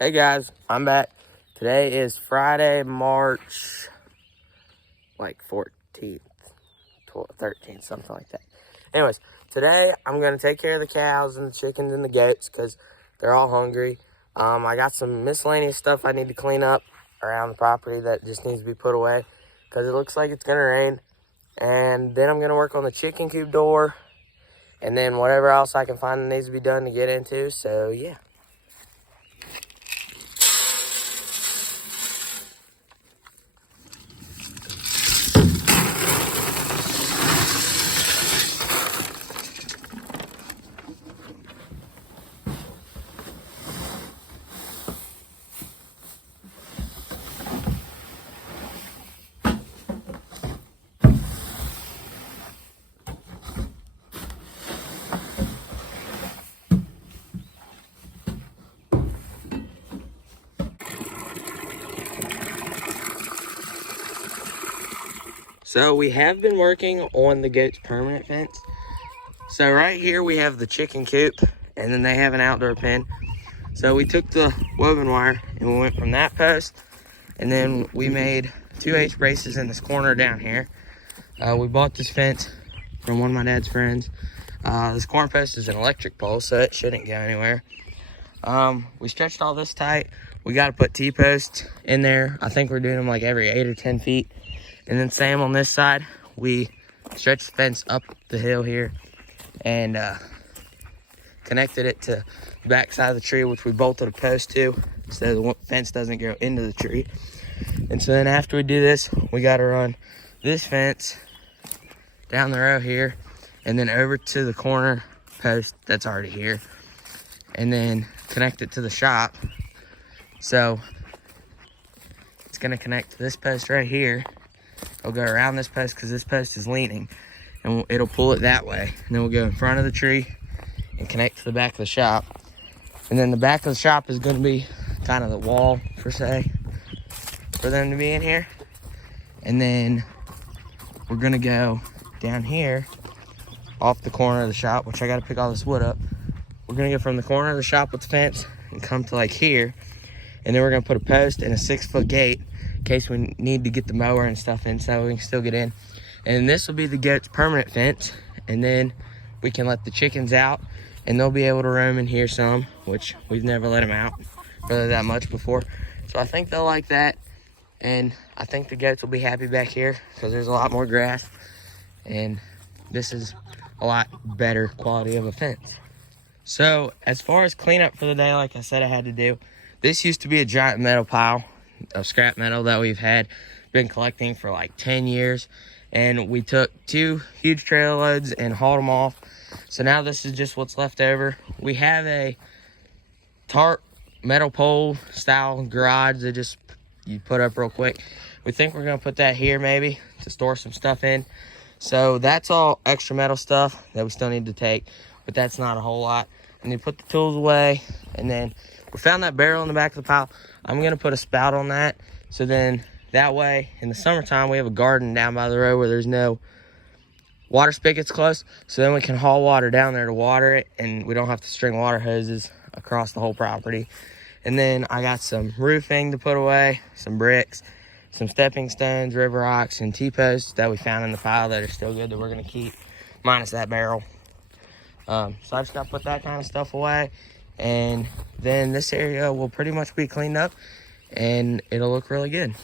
Hey guys, I'm back. Today is Friday, March 14th, 12th, 13th, something like that. Anyways, today I'm going to take care of the cows and the chickens and the goats because they're all hungry. I got some miscellaneous stuff I need to clean up around the property that just needs to be put away because it looks like it's going to rain. And then I'm going to work on the chicken coop door and then whatever else I can find that needs to be done to get into. So yeah. So we have been working on the goat's permanent fence. So right here we have the chicken coop and then they have an outdoor pen. So we took the woven wire and we went from that post and then we made 2 H braces in this corner down here. We bought this fence from one of my dad's friends. This corner post is an electric pole, so it shouldn't go anywhere. We stretched all this tight. We got to put T-posts in there. I think we're doing them like every 8 or 10 feet. And then same on this side, we stretched the fence up the hill here and connected it to the back side of the tree, which we bolted a post to so the fence doesn't go into the tree. And so then after we do this, we got to run this fence down the row here and then over to the corner post that's already here and then connect it to the shop. So it's going to connect to this post right here. It'll go around this post because this post is leaning and it'll pull it that way. And then we'll go in front of the tree and connect to the back of the shop. And then the back of the shop is going to be kind of the wall, per se, for them to be in here. And then we're going to go down here off the corner of the shop, which I got to pick all this wood up. We're going to go from the corner of the shop with the fence and come to like here. And then we're going to put a post and a 6-foot gate in case we need to get the mower and stuff in so we can still get in. And this will be the goat's permanent fence. And then we can let the chickens out and they'll be able to roam in here some, which we've never let them out really that much before. So I think they'll like that. And I think the goats will be happy back here because there's a lot more grass. And this is a lot better quality of a fence. So as far as cleanup for the day, like I said I had to do, this used to be a giant metal pile of scrap metal that we've been collecting for like 10 years. And we took 2 huge trailer loads and hauled them off. So now this is just what's left over. We have a tarp metal pole style garage that just you put up real quick. We think we're gonna put that here maybe to store some stuff in. So that's all extra metal stuff that we still need to take, but that's not a whole lot. And then put the tools away, and then we found that barrel in the back of the pile. I'm gonna put a spout on that, so then that way in the summertime we have a garden down by the road where there's no water spigots close, so then we can haul water down there to water it, and we don't have to string water hoses across the whole property. And then I got some roofing to put away, some bricks, some stepping stones, river rocks, and T-posts that we found in the pile that are still good that we're gonna keep, minus that barrel. So I just gotta put that kind of stuff away, and then this area will pretty much be cleaned up and it'll look really good.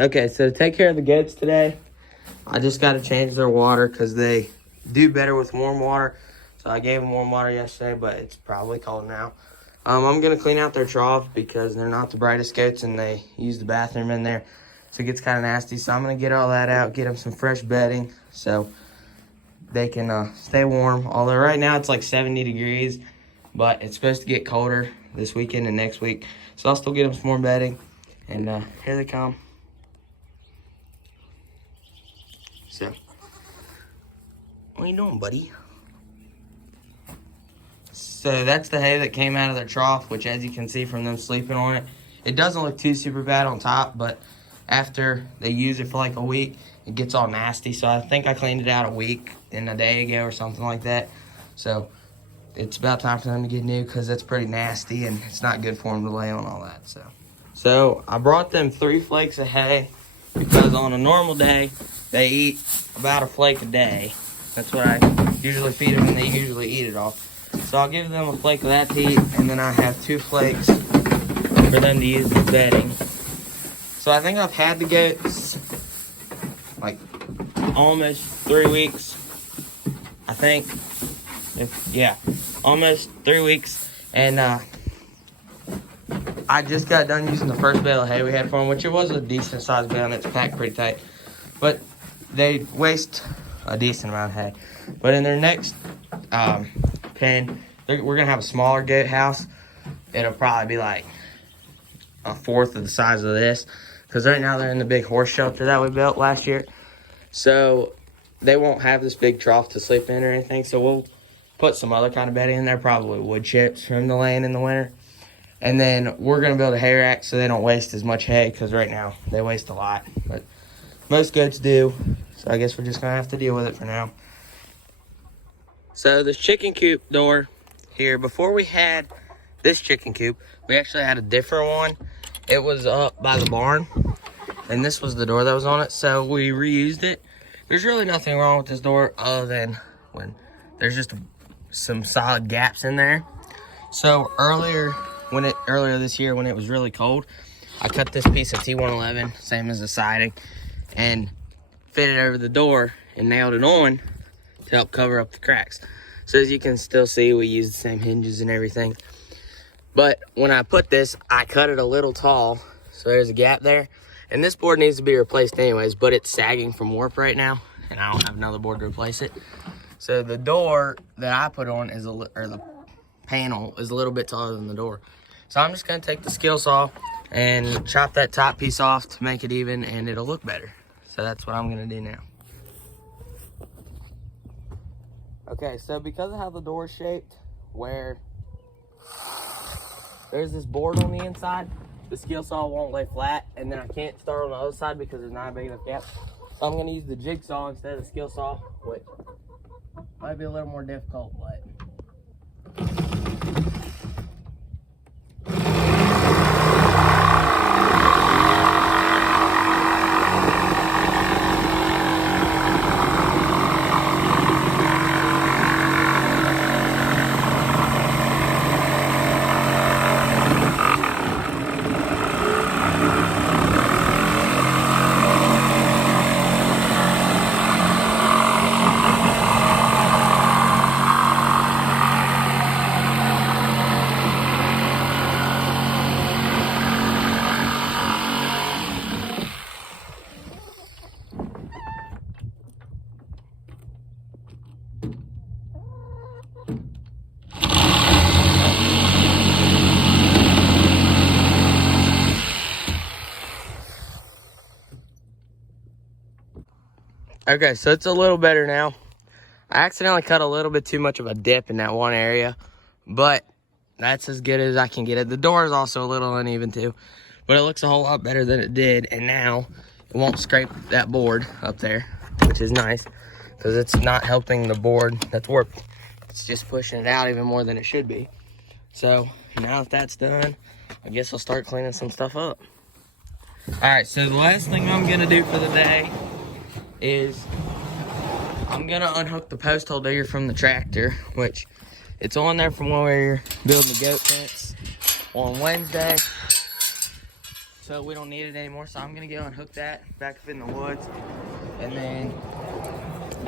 Okay, so to take care of the goats today, I just got to change their water because they do better with warm water. So I gave them warm water yesterday, but it's probably cold now. I'm going to clean out their trough because they're not the brightest goats and they use the bathroom in there. So it gets kind of nasty. So I'm going to get all that out, get them some fresh bedding so they can stay warm. Although right now it's like 70 degrees, but it's supposed to get colder this weekend and next week. So I'll still get them some more bedding. And here they come. So, what are you doing, buddy? So that's the hay that came out of their trough, which as you can see from them sleeping on it, it doesn't look too super bad on top, but after they use it for like a week, it gets all nasty. So I think I cleaned it out a day ago or something like that. So it's about time for them to get new because it's pretty nasty and it's not good for them to lay on all that. So I brought them 3 flakes of hay because on a normal day, they eat about a flake a day. That's what I usually feed them and they usually eat it all. So I'll give them a flake of that to eat, and then I have 2 flakes for them to use as bedding. So I think I've had the goats like almost 3 weeks. I think, almost 3 weeks. And I just got done using the first bale of hay we had for them, which it was a decent sized bale and it's packed pretty tight. But they waste a decent amount of hay. But in their next pen, we're going to have a smaller goat house. It'll probably be like a fourth of the size of this. Because right now they're in the big horse shelter that we built last year. So they won't have this big trough to sleep in or anything. So we'll put some other kind of bedding in there, probably wood chips from the laying in the winter. And then we're going to build a hay rack so they don't waste as much hay, because right now they waste a lot. But most goats do. So I guess we're just going to have to deal with it for now. So this chicken coop door here, before we had this chicken coop, we actually had a different one. It was up by the barn, and this was the door that was on it, so we reused it. There's really nothing wrong with this door other than when there's just some solid gaps in there. So earlier this year when it was really cold, I cut this piece of T111, same as the siding, and fitted it over the door and nailed it on to help cover up the cracks. So as you can still see, we used the same hinges and everything. But when I put this, I cut it a little tall, so there's a gap there. And this board needs to be replaced anyways, but it's sagging from warp right now, and I don't have another board to replace it. So the door that I put on is the panel is a little bit taller than the door. So I'm just gonna take the skill saw and chop that top piece off to make it even, and it'll look better. So that's what I'm gonna do now. Okay, so because of how the door is shaped, where there's this board on the inside, the skill saw won't lay flat, and then I can't start on the other side because there's not a big enough gap. So I'm going to use the jigsaw instead of the skill saw, which might be a little more difficult, but okay, so it's a little better now. I accidentally cut a little bit too much of a dip in that one area, but that's as good as I can get it. The door is also a little uneven too, but it looks a whole lot better than it did, and now it won't scrape that board up there, which is nice, because it's not helping the board that's warped. It's just pushing it out even more than it should be. So now that that's done, I guess I'll start cleaning some stuff up. All right, so the last thing I'm gonna do for the day is I'm gonna unhook the post hole digger from the tractor, which it's on there from when we were building the goat fence on Wednesday. So we don't need it anymore. So I'm gonna go unhook that back up in the woods, and then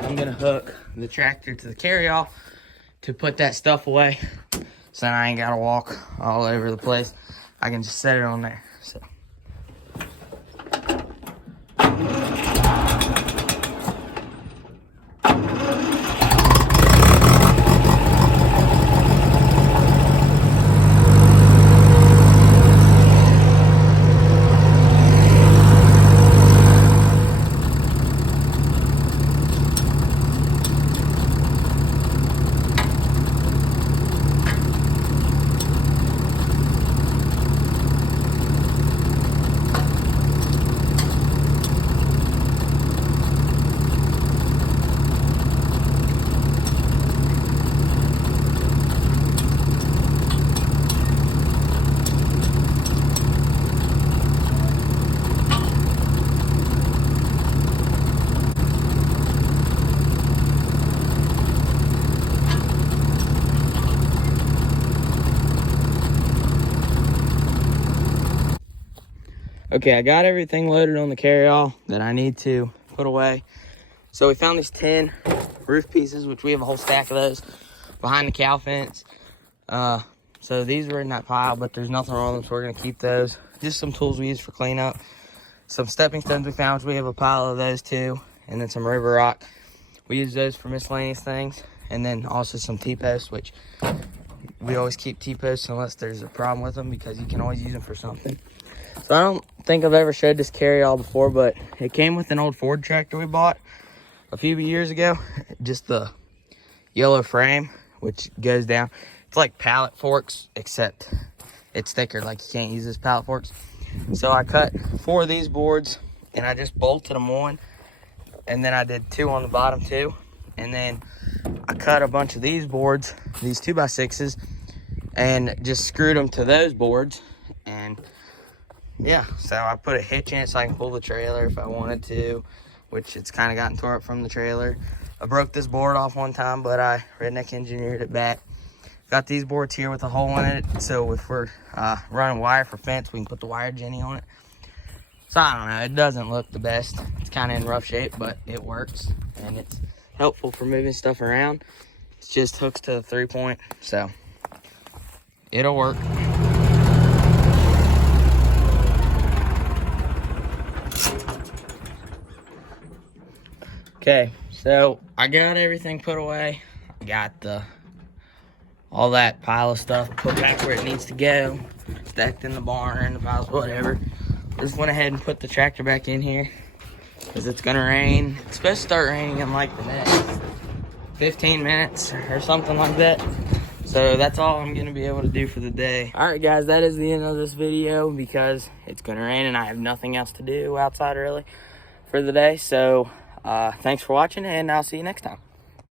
I'm gonna hook the tractor to the carryall to put that stuff away, so I ain't gotta walk all over the place. I can just set it on there. So. Okay, I got everything loaded on the carryall that I need to put away. So we found these 10 roof pieces, which we have a whole stack of those behind the cow fence. So these were in that pile, but there's nothing wrong with them, so we're gonna keep those. Just some tools we use for cleanup. Some stepping stones we found, which we have a pile of those too. And then some river rock. We use those for miscellaneous things. And then also some T-posts, which we always keep T-posts unless there's a problem with them, because you can always use them for something. So I don't think I've ever showed this carryall before, but it came with an old Ford tractor we bought a few years ago. Just the yellow frame, which goes down. It's like pallet forks, except it's thicker, like you can't use this pallet forks. So I cut 4 of these boards and I just bolted them on, and then I did 2 on the bottom too. And then I cut a bunch of these boards, these 2x6s, and just screwed them to those boards. And yeah, so I put a hitch in it so I can pull the trailer if I wanted to, which it's kind of gotten tore up from the trailer. I broke this board off one time, but I redneck engineered it back. Got these boards here with a hole in it, so if we're running wire for fence, we can put the wire jenny on it. So I don't know, it doesn't look the best. It's kind of in rough shape, but it works, and it's helpful for moving stuff around. It just hooks to the 3-point, so it'll work. Okay, so I got everything put away. I got all that pile of stuff put back where it needs to go, stacked in the barn or in the piles, whatever. Just went ahead and put the tractor back in here because it's gonna rain. It's supposed to start raining in like the next 15 minutes or something like that. So that's all I'm gonna be able to do for the day. All right, guys, that is the end of this video because it's gonna rain and I have nothing else to do outside really for the day. So thanks for watching, and I'll see you next time.